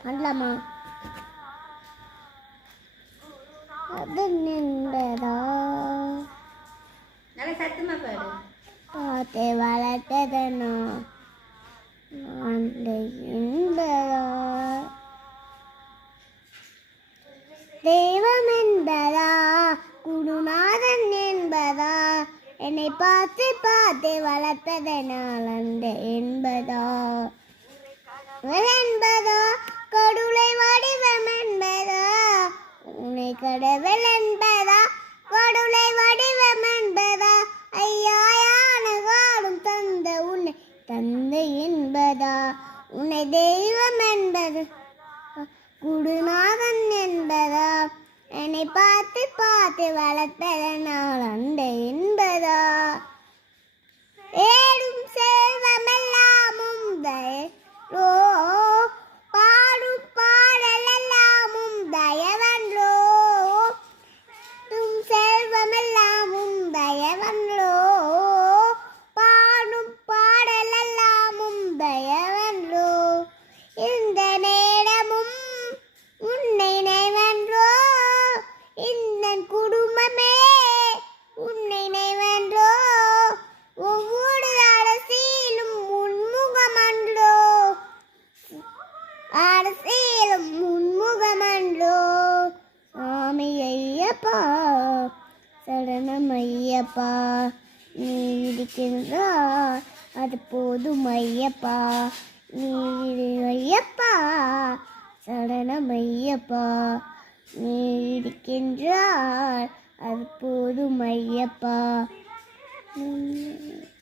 பண்ணலாமா? அது நின்றதா நல்ல சத்தமா பாடு. பார்த்து வளர்த்ததனோ அந்த என்பதா தெய்வம் என்பதா குருநாதன் என்பதா என்னை பார்த்து பார்த்து வளர்த்ததனால் அந்த என்பதா என்பதா கடவுளை வடிவம் என்பதா உன்னை கடவுள் என்பதா கடவுளை வடிவம் என்பதா ஐயா யானகாலும் தந்த உன்னை தந்தை என்பதா உன்னை தெய்வம் என்பது குருநாதன் என்பதா என்னை பார்த்து பார்த்து வளர்த்ததனால் அந்த என்பதா ஏடும் செல்வமெல்லாமும் தயோ பாடும் பாடலெல்லாமும் தயவன்றோ செல்வமெல்லாமும் தயவன்றோ பாடும் பாடலெல்லாமும் தயவன்றோ இந்த நேரமும் உன்னை நினைவன்றோ இந்த குடும்பமே உன்னை நினைவன்றோ ஒவ்வொரு அரசியலும் முன்முகமன்றோ அரசியலும் முன்முகமன்றோ சாமி ஐயப்பா சரணம் ஐயப்பா நீ இருக்கின்றாய் அது போதும் ஐயப்பா நீ ஐயப்பா சரணம் ஐயப்பா நீ இருக்கின்றாய் அது போதும் ஐயப்பா